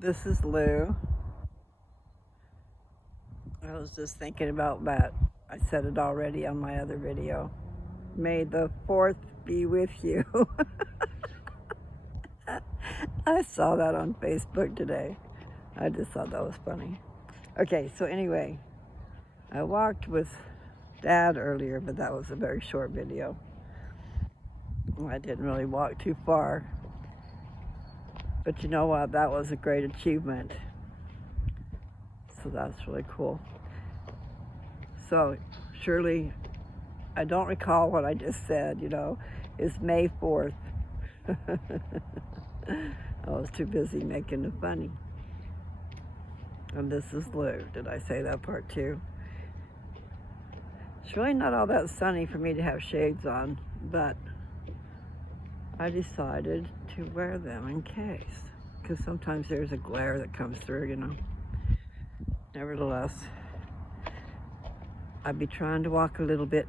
This is Lou. I was just thinking about that. I said it already on my other video. May the 4th be with you. I saw that on Facebook today. I just thought that was funny. Okay, so anyway, I walked with Dad earlier, but that was a very short video. I didn't really walk too far. But you know what? That was a great achievement. So that's really cool. So surely, I don't recall what I just said, it's May 4th. I was too busy making it funny. And this is Lou. Did I say that part too? It's really not all that sunny for me to have shades on, but I decided to wear them in case, because sometimes there's a glare that comes through. Nevertheless, I'd be trying to walk a little bit,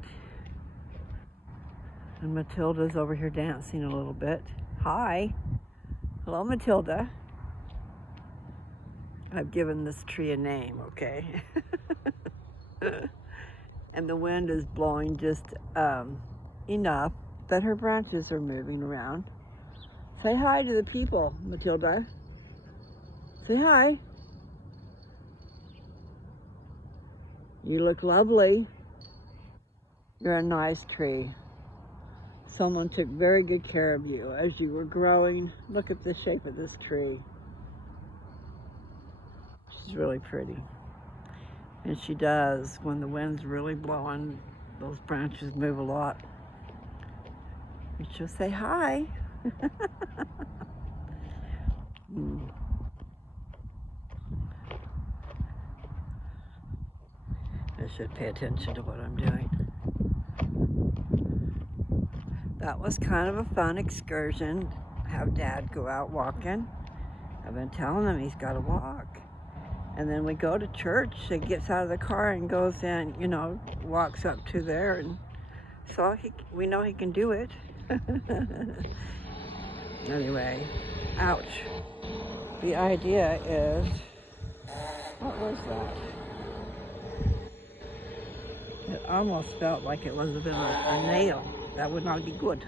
and Matilda's over here dancing a little bit. Hi. Hello, Matilda. I've given this tree a name, okay? And the wind is blowing just enough that her branches are moving around. Say hi to the people, Matilda. Say hi. You look lovely. You're a nice tree. Someone took very good care of you as you were growing. Look at the shape of this tree. She's really pretty. And she does. When the wind's really blowing, those branches move a lot. And she'll say hi. I should pay attention to what I'm doing. That was kind of a fun excursion. Have Dad go out walking. I've been telling him he's got to walk. And then we go to church. He gets out of the car and goes in, walks up to there. And so we know he can do it. Anyway, ouch. The idea is, what was that? It almost felt like it was a bit of a nail. That would not be good.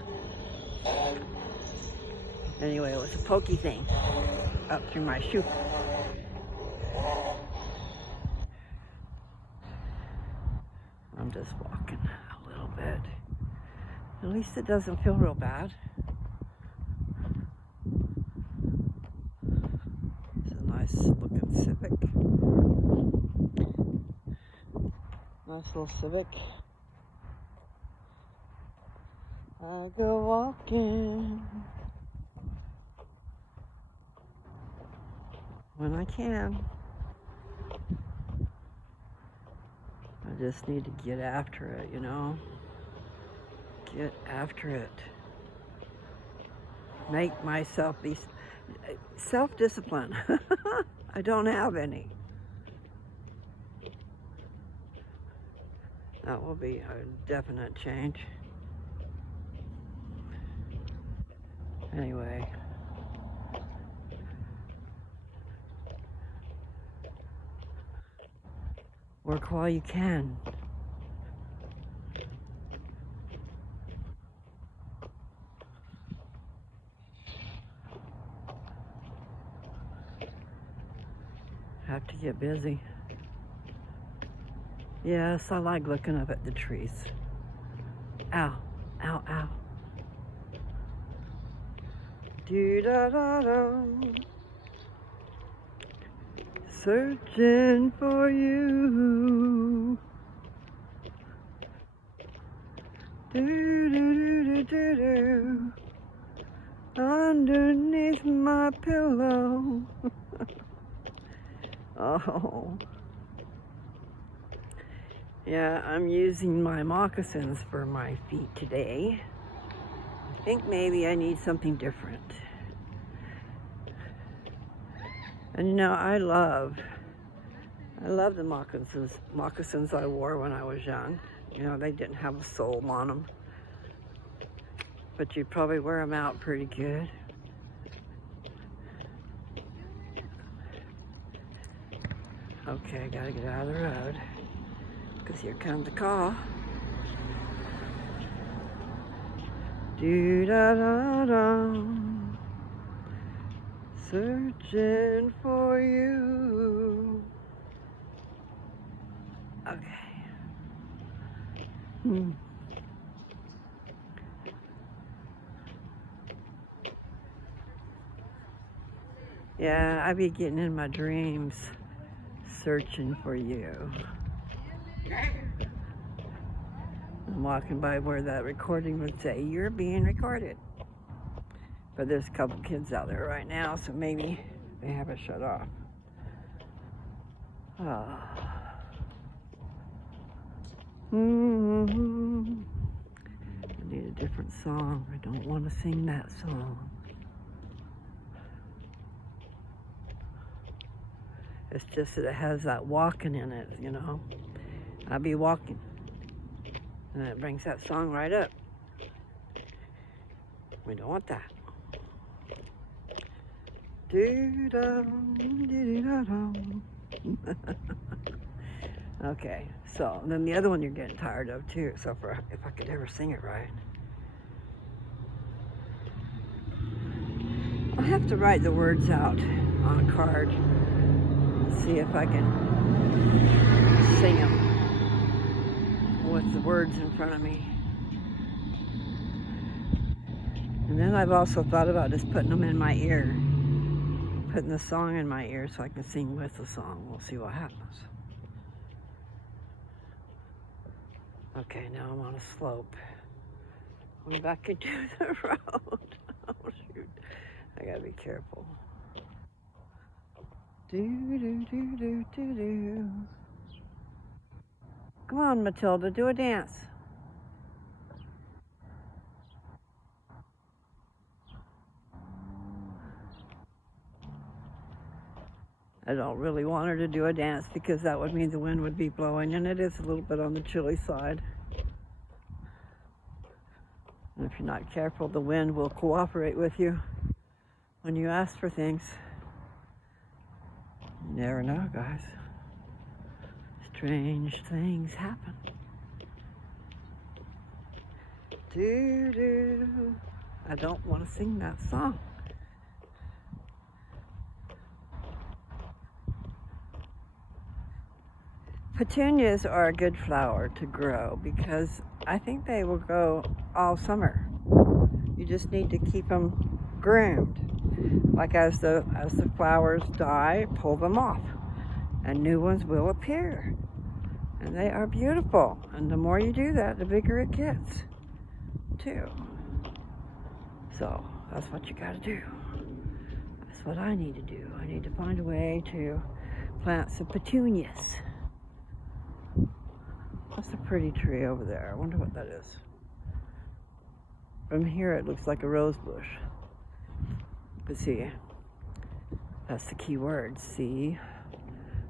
Anyway, it was a pokey thing up through my shoe. I'm just walking a little bit. At least it doesn't feel real bad. It's a nice looking Civic. Nice little Civic. I go walking when I can. I just need to get after it, Get after it. Make myself be self-discipline. I don't have any. That will be a definite change. Anyway. Work while you can. Have to get busy. Yes, I like looking up at the trees. Ow, ow, ow. Do-da-da-da. Searching for you. Do-do-do-do-do-do. Underneath my pillow. Oh. Yeah, I'm using my moccasins for my feet today. I think maybe I need something different. And I love the moccasins I wore when I was young. They didn't have a sole on them. But you'd probably wear them out pretty good. Okay, I gotta get out of the road because here comes the car. Do-da-da-da, searching for you. Okay. Yeah, I be getting in my dreams, searching for you. I'm walking by where that recording would say, "You're being recorded." But there's a couple kids out there right now, so maybe they have it shut off. I need a different song. I don't want to sing that song. It's just that it has that walking in it, you know. I'll be walking, and it brings that song right up. We don't want that. Okay, so then the other one you're getting tired of too, so if I could ever sing it right. I'll have to write the words out on a card and see if I can sing them with the words in front of me. And then I've also thought about just putting them in my ear, putting the song in my ear so I can sing with the song. We'll see what happens. Okay, now I'm on a slope. We're back into the road. Oh shoot, I gotta be careful. Do. Come on, Matilda, do a dance. I don't really want her to do a dance because that would mean the wind would be blowing, and it is a little bit on the chilly side. And if you're not careful, the wind will cooperate with you when you ask for things. You never know, guys. Strange things happen. I don't want to sing that song. Petunias are a good flower to grow because I think they will grow all summer. You just need to keep them groomed. Like as the flowers die, pull them off and new ones will appear. And they are beautiful. And the more you do that, the bigger it gets too. So that's what you gotta do. That's what I need to do. I need to find a way to plant some petunias. That's a pretty tree over there. I wonder what that is. From here it looks like a rose bush. But see, that's the key word, see.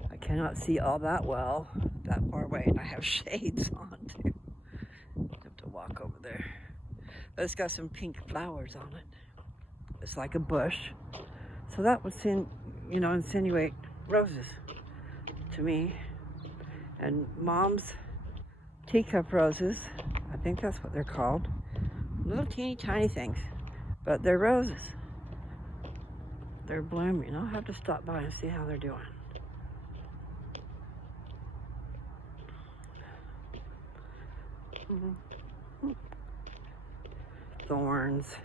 I cannot see all that well that far away, and I have shades on too. I have to walk over there. But it's got some pink flowers on it. It's like a bush. So that would insinuate roses to me. And Mom's teacup roses, I think that's what they're called. Little teeny tiny things, but they're roses. They're blooming. I'll have to stop by and see how they're doing. Thorns.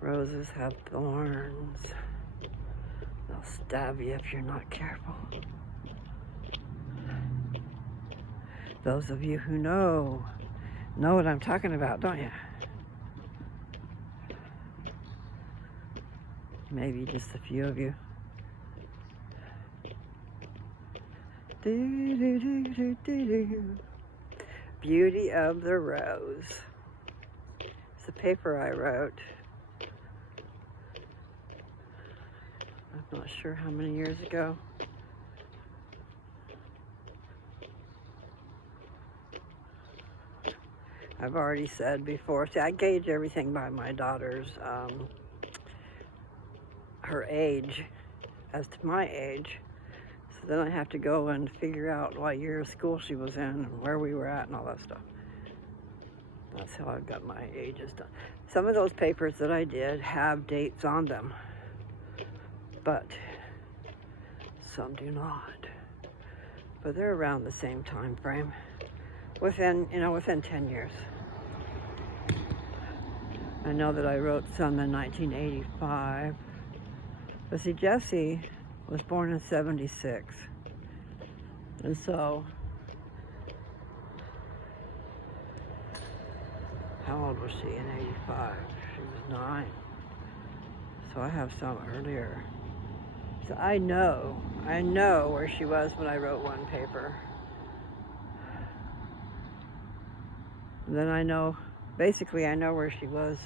Roses have thorns. They'll stab you if you're not careful. Those of you who know what I'm talking about, don't you? Maybe just a few of you. Beauty of the Rose. It's a paper I wrote. I'm not sure how many years ago. I've already said before, see, I gauge everything by my daughter's, her age, as to my age. So Then I have to go and figure out what year of school she was in and where we were at and all that stuff. That's how I've got my ages done. Some of those papers that I did have dates on them, but some do not. But they're around the same time frame, within 10 years. I know that I wrote some in 1985. But see, Jessie was born in 76. And so, how old was she in 85? She was 9. So I have some earlier. So I know where she was when I wrote one paper. And then I know where she was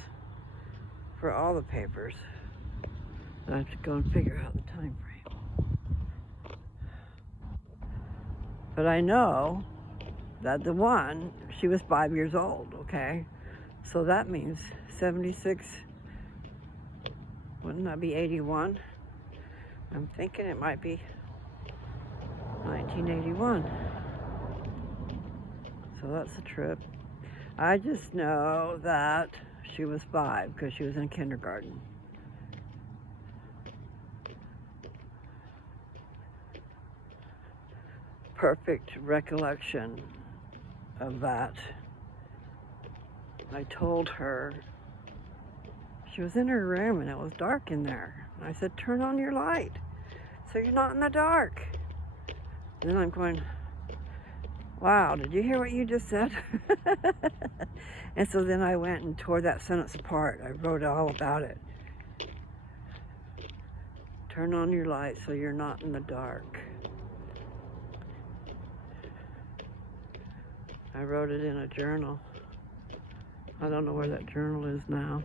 for all the papers. I have to go and figure out the time frame. But I know that the one, she was 5 years old, okay? So that means 76, wouldn't that be 81? I'm thinking it might be 1981. So that's a trip. I just know that she was 5 because she was in kindergarten. Perfect recollection of that. I told her, she was in her room and it was dark in there. And I said, turn on your light so you're not in the dark. And then I'm going, wow, did you hear what you just said? And so then I went and tore that sentence apart. I wrote all about it. Turn on your light so you're not in the dark. I wrote it in a journal. I don't know where that journal is now.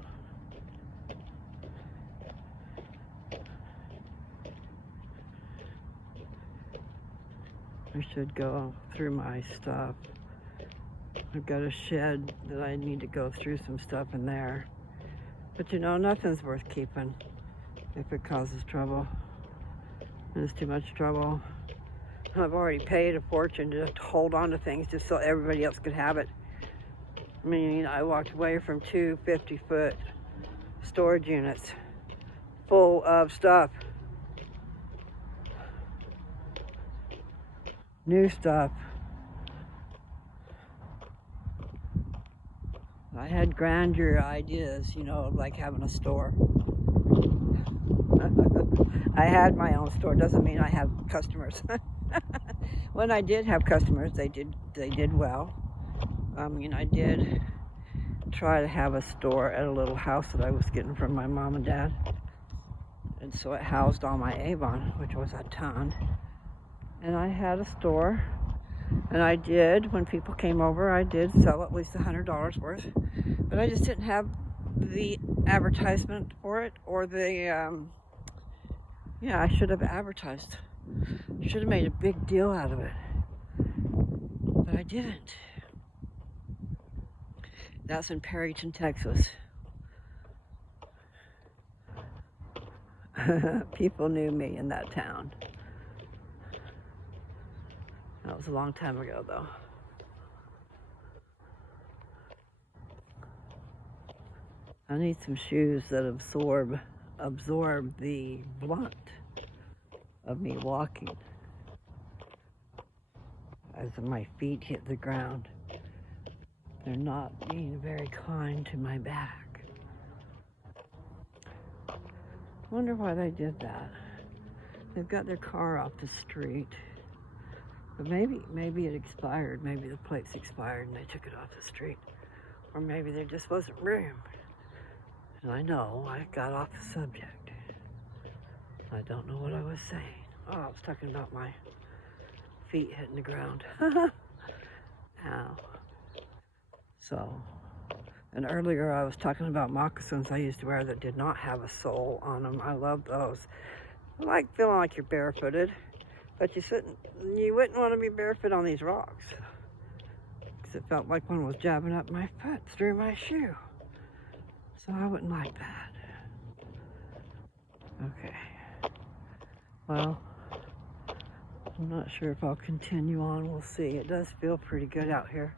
I should go through my stuff. I've got a shed that I need to go through some stuff in there. But you know, nothing's worth keeping if it causes trouble. And it's too much trouble. I've already paid a fortune to hold on to things just so everybody else could have it. I mean, I walked away from 2 50-foot storage units full of stuff. New stuff. I had grandeur ideas, you know, like having a store. I had my own store. Doesn't mean I have customers. When I did have customers, they did well. I mean, I did try to have a store at a little house that I was getting from my mom and dad. And so it housed all my Avon, which was a ton. And I had a store. And I did, when people came over, I did sell at least $100 worth. But I just didn't have the advertisement for it, or the, I should have advertised. Should have made a big deal out of it. But I didn't. That's in Perryton, Texas. People knew me in that town. That was a long time ago, though. I need some shoes that absorb the blunt of me walking as my feet hit the ground. They're not being very kind to my back. Wonder why they did that. They've got their car off the street. But maybe it expired. Maybe the plates expired and they took it off the street. Or maybe there just wasn't room. And I know I got off the subject. I don't know what I was saying. Oh, I was talking about my feet hitting the ground. Ow. So, and earlier I was talking about moccasins I used to wear that did not have a sole on them. I love those. I like feeling like you're barefooted, but you wouldn't want to be barefoot on these rocks, because it felt like one was jabbing up my foot through my shoe. So I wouldn't like that. Okay. Well, I'm not sure if I'll continue on. We'll see. It does feel pretty good out here.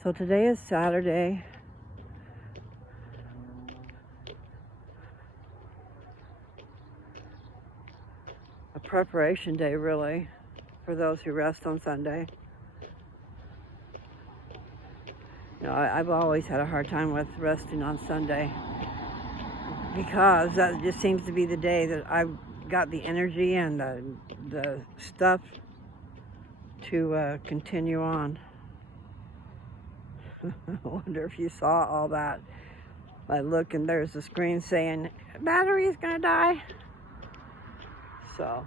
So today is Saturday. A preparation day, really, for those who rest on Sunday. You know, I've always had a hard time with resting on Sunday because that just seems to be the day that I've got the energy and the stuff to continue on. I wonder if you saw all that. I look and there's a screen saying, battery is gonna die. So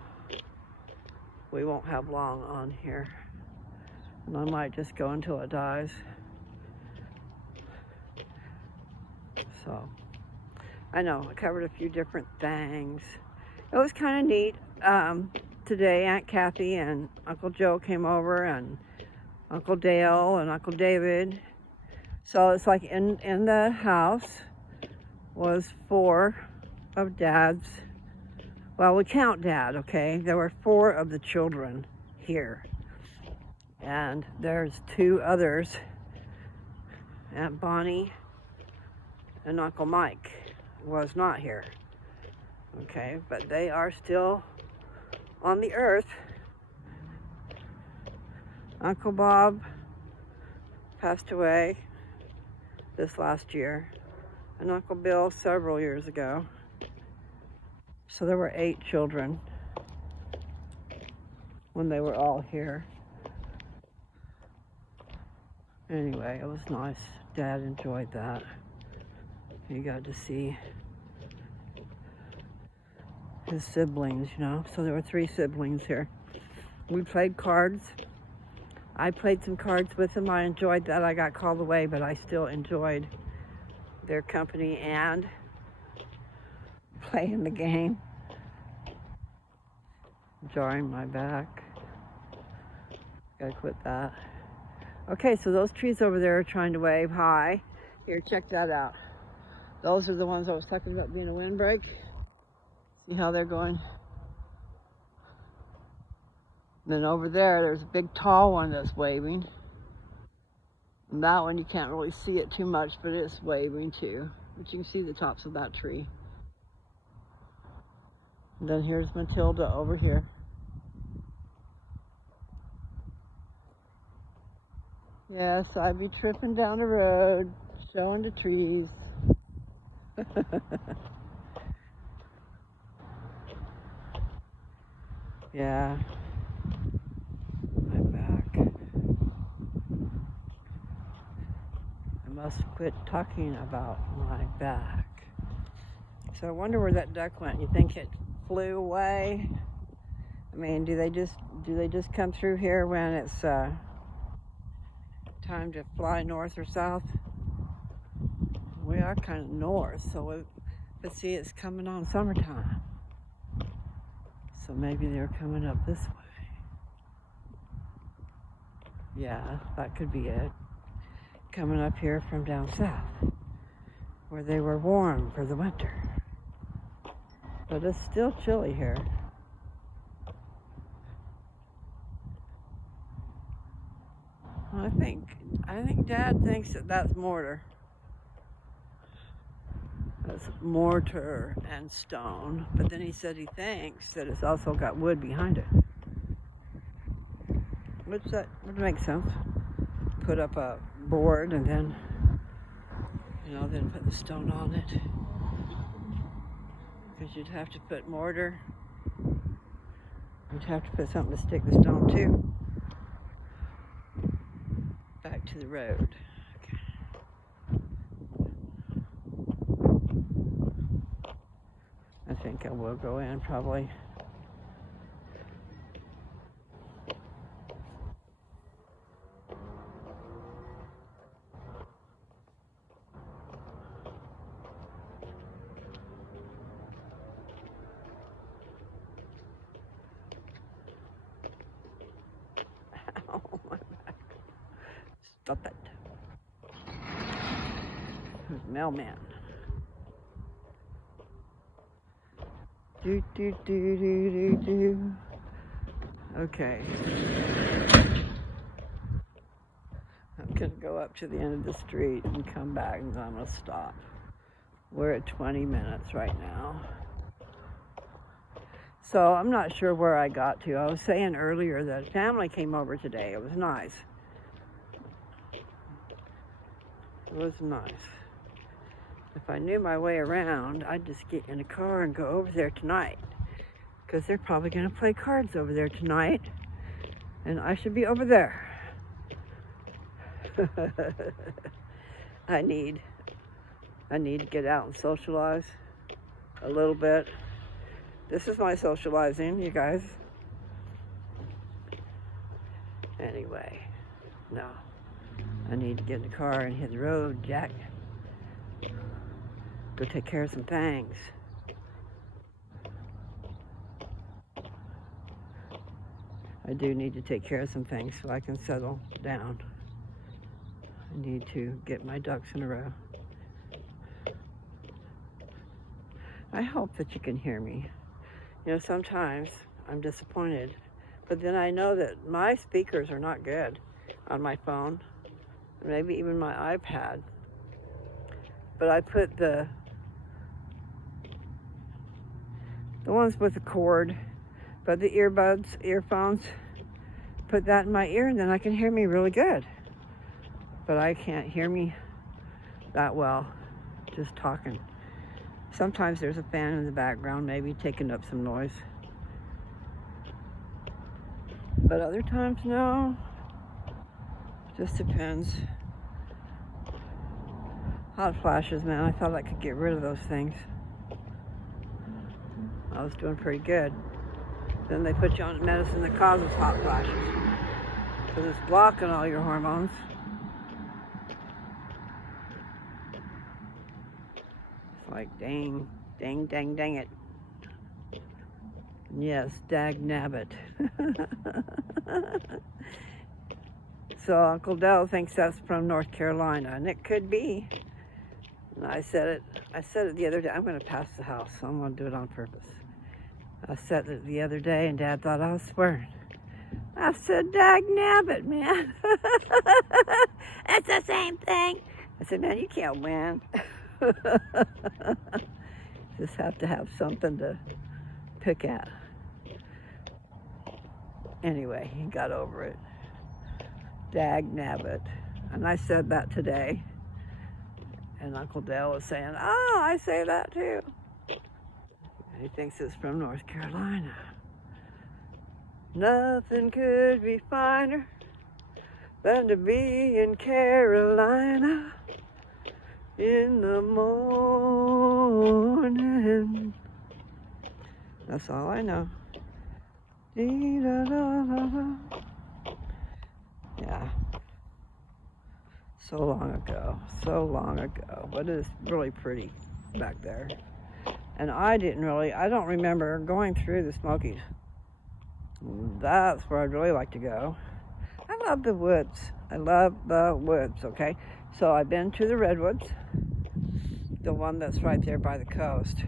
we won't have long on here. And I might just go until it dies. So I know I covered a few different things. It was kind of neat. Today Aunt Kathy and Uncle Joe came over, and Uncle Dale and Uncle David. So it's like in the house was 4 of Dad's. Well, we count Dad, okay? There were 4 of the children here. And there's 2 others, Aunt Bonnie and Uncle Mike was not here. Okay, but they are still on the earth. Uncle Bob passed away this last year, and Uncle Bill several years ago. So there were 8 children when they were all here. Anyway, it was nice. Dad enjoyed that. You got to see his siblings, you know. So there were 3 siblings here. We played cards. I played some cards with them. I enjoyed that. I got called away, but I still enjoyed their company and playing the game. Jarring my back. Gotta quit that. Okay, so those trees over there are trying to wave hi. Here, check that out. Those are the ones I was talking about being a windbreak. See how they're going? And then over there's a big tall one that's waving. And that one you can't really see it too much, but it's waving too. But you can see the tops of that tree. And then here's Matilda over here. Yes, I'd be tripping down the road, showing the trees. Yeah, my back. I must quit talking about my back. So I wonder where that duck went. You think it flew away? I mean, do they just come through here when it's time to fly north or south? We are kind of north, so but see, it's coming on summertime. So maybe they're coming up this way. Yeah, that could be it. Coming up here from down south, where they were warm for the winter. But it's still chilly here. I think Dad thinks that that's mortar. That's mortar and stone, but then he said he thinks that it's also got wood behind it. Which that would make sense. Put up a board and then, then put the stone on it. Because you'd have to put mortar. You'd have to put something to stick the stone to. Back to the road. I think I will go in probably. Ow, my back. Stop it. Who's mailman? Do, do, do, do, do, do. Okay. I'm going to go up to the end of the street and come back, and then I'm going to stop. We're at 20 minutes right now. So I'm not sure where I got to. I was saying earlier that a family came over today. It was nice. It was nice. If I knew my way around, I'd just get in a car and go over there tonight. Because they're probably going to play cards over there tonight. And I should be over there. I need to get out and socialize a little bit. This is my socializing, you guys. Anyway, no. I need to get in the car and hit the road, Jack. Go take care of some things. I do need to take care of some things so I can settle down. I need to get my ducks in a row. I hope that you can hear me. You know, sometimes I'm disappointed, but then I know that my speakers are not good on my phone, maybe even my iPad. But I put the ones with the cord, but the earphones, put that in my ear, and then I can hear me really good. But I can't hear me that well just talking. Sometimes there's a fan in the background, maybe taking up some noise. But other times, no. Just depends. Hot flashes, man. I thought I could get rid of those things. I was doing pretty good. Then they put you on medicine that causes hot flashes. Because it's blocking all your hormones. Like, dang it. Yes, dag nabbit. So Uncle Dell thinks that's from North Carolina, and it could be. And I said it the other day. I'm going to pass the house, so I'm going to do it on purpose. I said it the other day, and Dad thought I was swearing. I said, dag nabbit, man. It's the same thing. I said, man, you can't win. Just have to have something to pick at. Anyway, he got over it. Dag nabbit. And I said that today. And Uncle Dale was saying, oh, I say that too. He thinks it's from North Carolina. Nothing could be finer than to be in Carolina in the morning. That's all I know. Yeah. So long ago. But it's really pretty back there. And I don't remember going through the Smokies. That's where I'd really like to go. I love the woods. Okay? So I've been to the Redwoods, the one that's right there by the coast.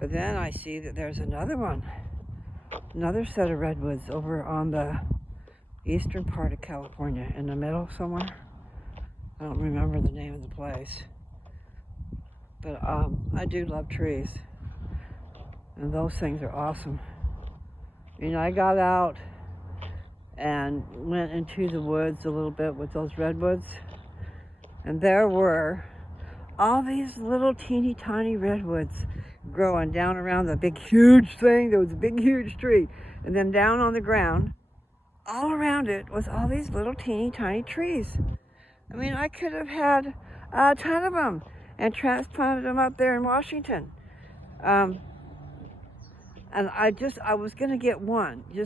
But then I see that there's another set of redwoods over on the eastern part of California, in the middle somewhere. I don't remember the name of the place. But I do love trees. And those things are awesome. You know, I got out and went into the woods a little bit with those redwoods. And there were all these little teeny tiny redwoods growing down around the big huge thing. There was a big huge tree. And then down on the ground, all around it was all these little teeny tiny trees. I mean, I could have had a ton of them and transplanted them up there in Washington. And I was going to get one, you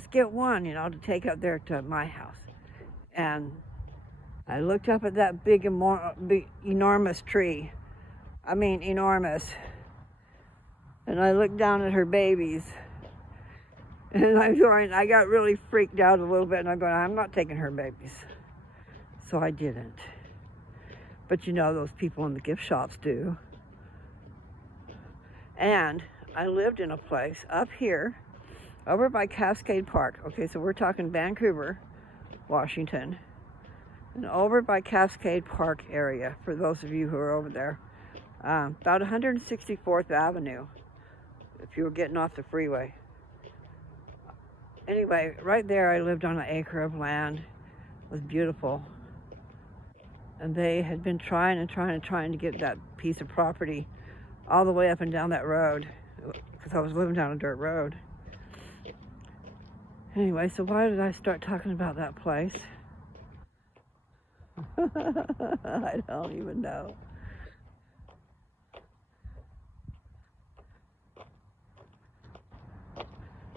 know, to take up there to my house. And I looked up at that big, enormous tree. I mean, enormous. And I looked down at her babies. And I got really freaked out a little bit. And I'm going, I'm not taking her babies. So I didn't. But you know, those people in the gift shops do. And I lived in a place up here, over by Cascade Park. Okay, so we're talking Vancouver, Washington, and over by Cascade Park area, for those of you who are over there. About 164th Avenue, if you were getting off the freeway. Anyway, right there I lived on an acre of land. It was beautiful. And they had been trying to get that piece of property all the way up and down that road, because I was living down a dirt road. Anyway, so why did I start talking about that place? I don't even know.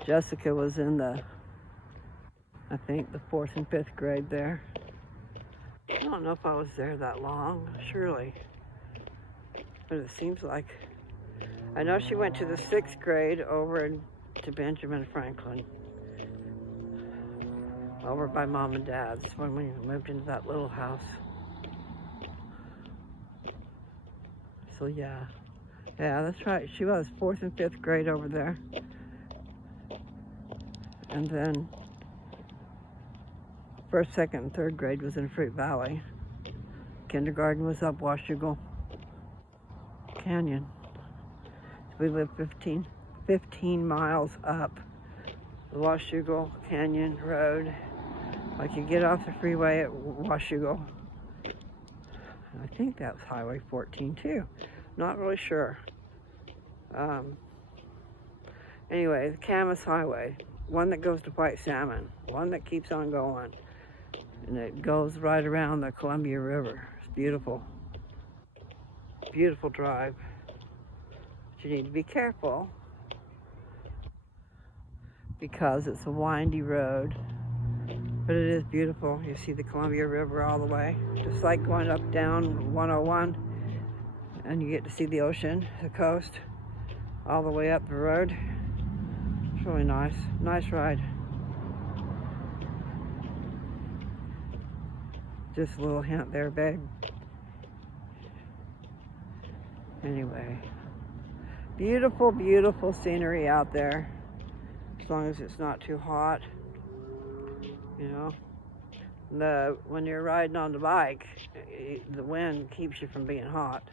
Jessica was in I think the 4th and 5th grade there. I don't know if I was there that long, surely. But it seems like, I know she went to the 6th grade over to Benjamin Franklin. Over by Mom and Dad's when we moved into that little house. So yeah, that's right. She was 4th and 5th grade over there. And then 1st, 2nd, and 3rd grade was in Fruit Valley. Kindergarten was up Washougal Canyon. So we lived 15 miles up the Washougal Canyon Road. Like you get off the freeway at Washougal. I think that was Highway 14 too. Not really sure. Anyway, the Camas Highway. One that goes to White Salmon. One that keeps on going. And it goes right around the Columbia River. It's beautiful. Beautiful drive. But you need to be careful, because it's a windy road. But it is beautiful. You see the Columbia River all the way. Just like going up down 101. And you get to see the ocean, the coast, all the way up the road. It's really nice. Nice ride. Just a little hint there, babe. Anyway. Beautiful, beautiful scenery out there. As long as it's not too hot. You know, when you're riding on the bike, the wind keeps you from being hot.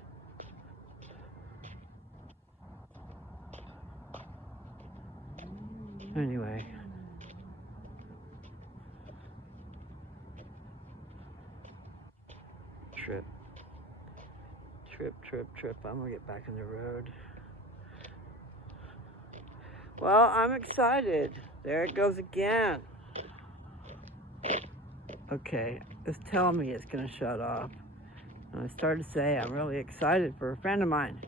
Anyway. Trip. I'm gonna get back in the road. Well, I'm excited. There it goes again. Okay, it's telling me it's gonna shut off. And I started to say I'm really excited for a friend of mine.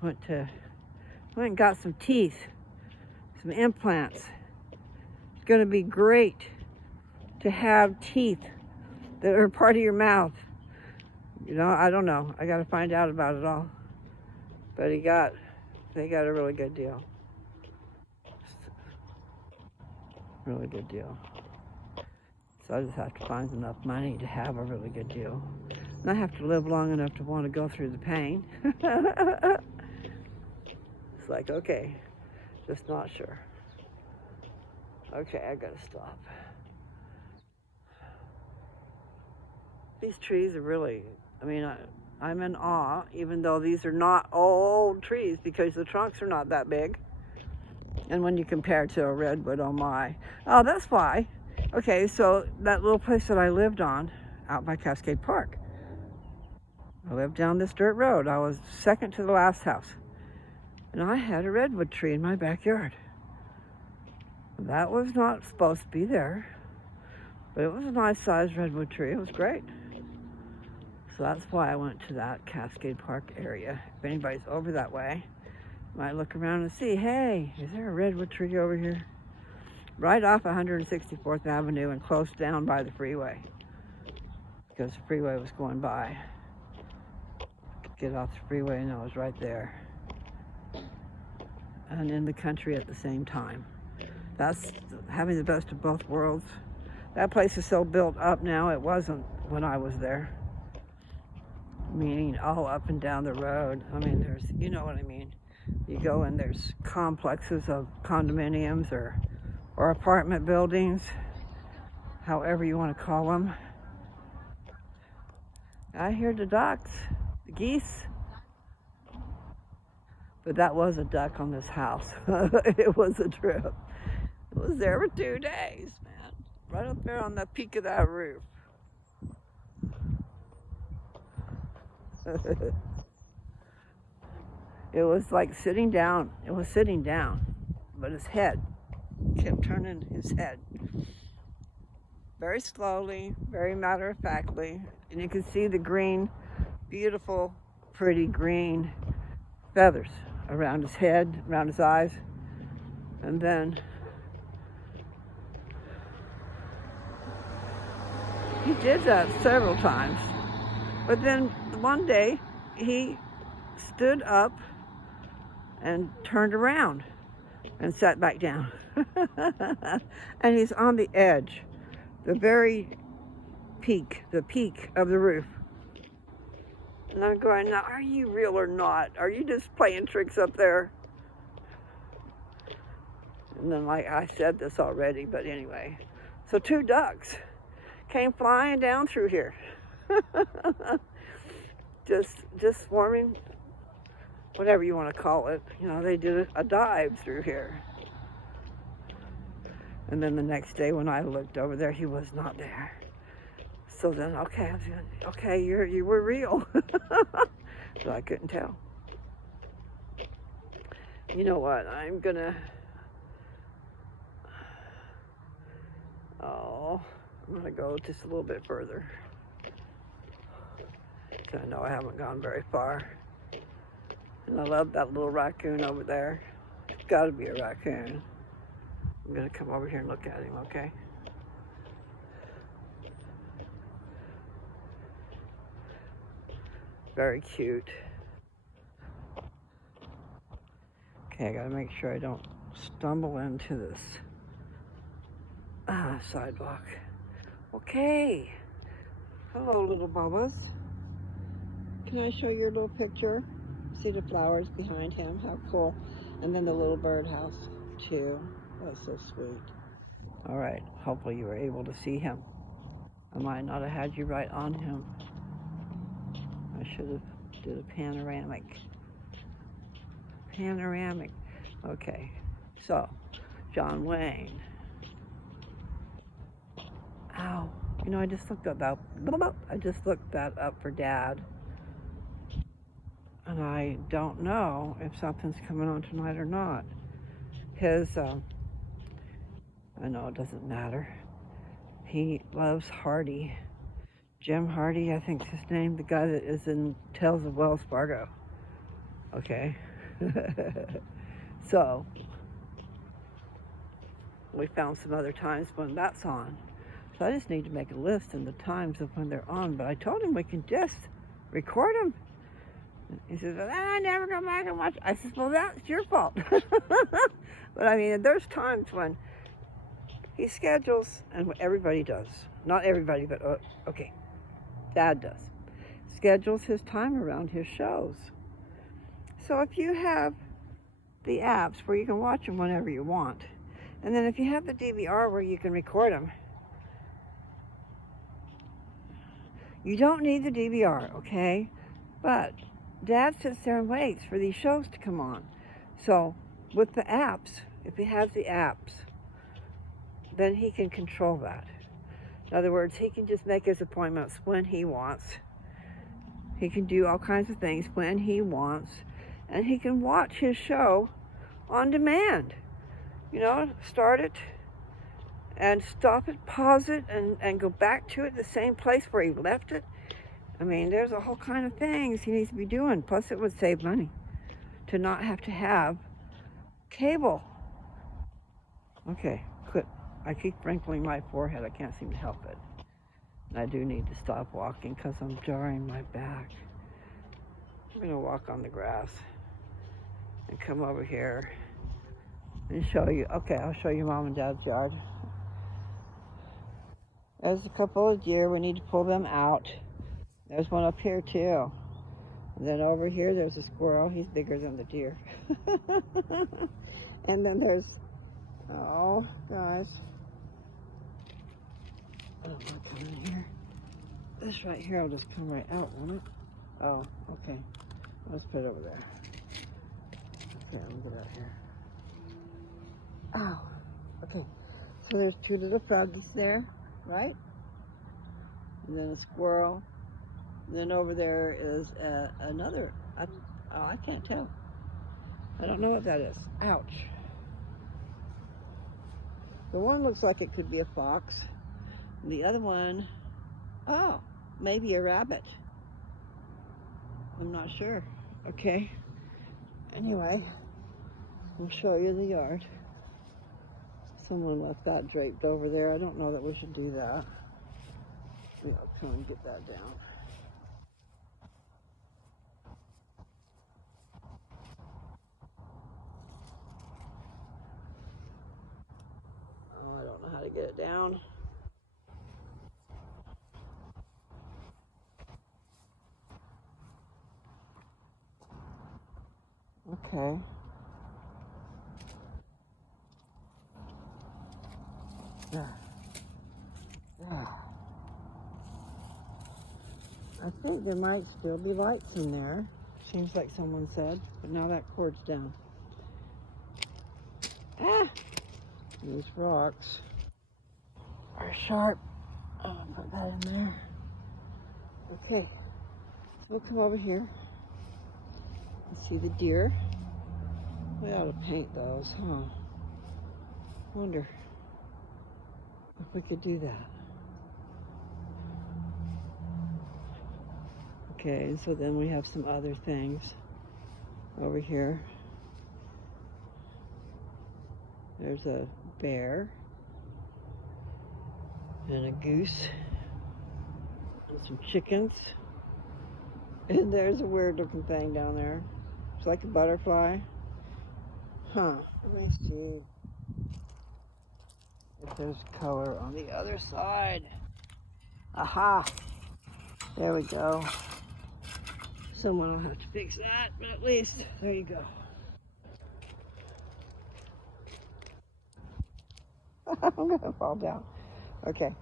Went and got some teeth, some implants. It's gonna be great to have teeth that are part of your mouth. You know, I don't know. I gotta find out about it all. But they got a really good deal. Really good deal. So I just have to find enough money to have a really good deal. And I have to live long enough to want to go through the pain. It's like, okay, just not sure. Okay, I gotta stop. These trees are really, I'm in awe, even though these are not old trees, because the trunks are not that big. And when you compare to a redwood, oh my. Oh, that's why. Okay, so that little place that I lived on, out by Cascade Park, I lived down this dirt road. I was second to the last house. And I had a redwood tree in my backyard. That was not supposed to be there, but it was a nice sized redwood tree. It was great. So that's why I went to that Cascade Park area. If anybody's over that way, might look around and see, hey, is there a redwood tree over here? Right off 164th Avenue and close down by the freeway, because the freeway was going by. Get off the freeway and I was right there. And in the country at the same time. That's having the best of both worlds. That place is so built up now, it wasn't when I was there. Meaning all up and down the road. There's, you know what I mean. You go and there's complexes of condominiums or apartment buildings, however you want to call them. I hear the ducks, the geese. But that was a duck on this house. It was a trip. It was there for 2 days, man. Right up there on the peak of that roof. It was like sitting down. It was sitting down, but his head kept turning his head. Very slowly, very matter-of-factly. And you could see the green, beautiful, pretty green feathers around his head, around his eyes. And then he did that several times. But then one day he stood up and turned around and sat back down. And he's on the edge, the very peak, the peak of the roof. And I'm going, now, are you real or not? Are you just playing tricks up there? And then, like I said this already, but anyway. So 2 ducks came flying down through here. just swarming, whatever you want to call it. You know, they did a dive through here. And then the next day when I looked over there, he was not there. So then, okay, I was going, okay, you were real. So I couldn't tell. You know what? I'm gonna go just a little bit further. So I know I haven't gone very far. And I love that little raccoon over there. It's got to be a raccoon. I'm gonna come over here and look at him, okay? Very cute. Okay, I gotta make sure I don't stumble into this sidewalk. Okay. Hello, little Bubbas. Can I show your little picture? See the flowers behind him? How cool. And then the little birdhouse, too. That's so sweet. All right, hopefully you were able to see him. I might not have had you right on him. I should have did a panoramic. Okay, so John Wayne. Ow. You know, I just looked that up for Dad. And I don't know if something's coming on tonight or not. His, I know it doesn't matter. He loves Hardy. Jim Hardy, I think is his name, the guy that is in Tales of Wells Fargo. Okay. So, we found some other times when that's on. So I just need to make a list and the times of when they're on. But I told him we can just record them. He says, I never go back and watch. I said, well, that's your fault. But I mean, there's times when he schedules, and everybody does. Not everybody, but okay, Dad does. Schedules his time around his shows. So if you have the apps where you can watch them whenever you want, and then if you have the DVR where you can record them, you don't need the DVR, okay? But Dad sits there and waits for these shows to come on. So with the apps, if he has the apps, then he can control that. In other words, he can just make his appointments when he wants. He can do all kinds of things when he wants. And he can watch his show on demand. You know, start it and stop it, pause it, and go back to it the same place where he left it. I mean, there's a whole kind of things he needs to be doing. Plus, it would save money to not have to have cable. Okay, quit. I keep wrinkling my forehead. I can't seem to help it. And I do need to stop walking because I'm jarring my back. I'm going to walk on the grass and come over here and show you. Okay, I'll show you Mom and Dad's yard. There's a couple of deer. We need to pull them out. There's one up here too. And then over here, there's a squirrel. He's bigger than the deer. And then there's, oh, guys. I don't want to come in here. This right here will just come right out, won't it? Oh, okay. Let's put it over there. Okay, let me get out here. Ow. Okay. So there's two little froggies there, right? And then a squirrel. And then over there is another. I can't tell. I don't know what that is. Ouch. The one looks like it could be a fox. And the other one, oh, maybe a rabbit. I'm not sure. Okay. Anyway, I'll show you the yard. Someone left that draped over there. I don't know that we should do that. Maybe I'll come and get that down. Oh, I don't know how to get it down. Okay. I think there might still be lights in there. Seems like someone said, but now that cord's down. Ah! These rocks are sharp. Oh, I'll put that in there. Okay, so we'll come over here and see the deer. We ought to paint those, huh? Wonder if we could do that. Okay, so then we have some other things over here. There's a bear and a goose and some chickens. And there's a weird looking thing down there. It's like a butterfly. Huh, let me see if there's color on the other side. Aha, there we go. Someone will have to fix that, but at least, there you go. I'm gonna fall down. Okay,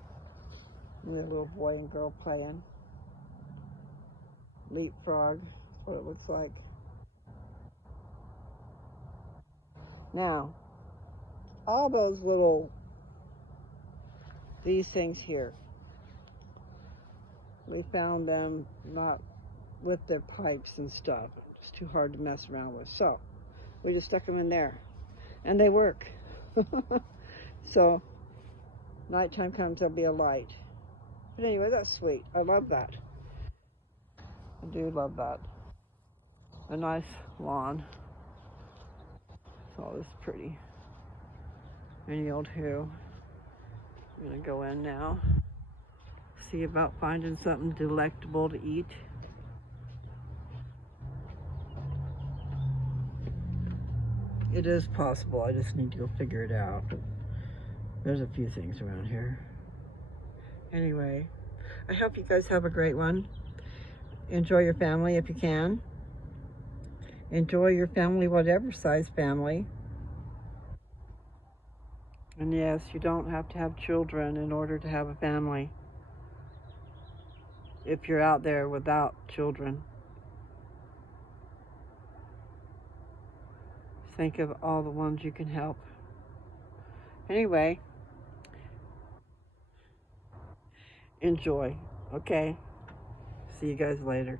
and a little boy and girl playing. Leapfrog, that's what it looks like. Now, all those little, these things here, we found them not with their pipes and stuff. It's too hard to mess around with. So, we just stuck them in there. And they work. So, nighttime comes, there'll be a light. But anyway, that's sweet. I love that. I do love that. A nice lawn. It's all this pretty. Any old who. I'm gonna go in now. See about finding something delectable to eat. It is possible. I just need to go figure it out. There's a few things around here. Anyway, I hope you guys have a great one. Enjoy your family if you can. Enjoy your family, whatever size family. And yes, you don't have to have children in order to have a family. If you're out there without children. Think of all the ones you can help. Anyway, enjoy, okay? See you guys later.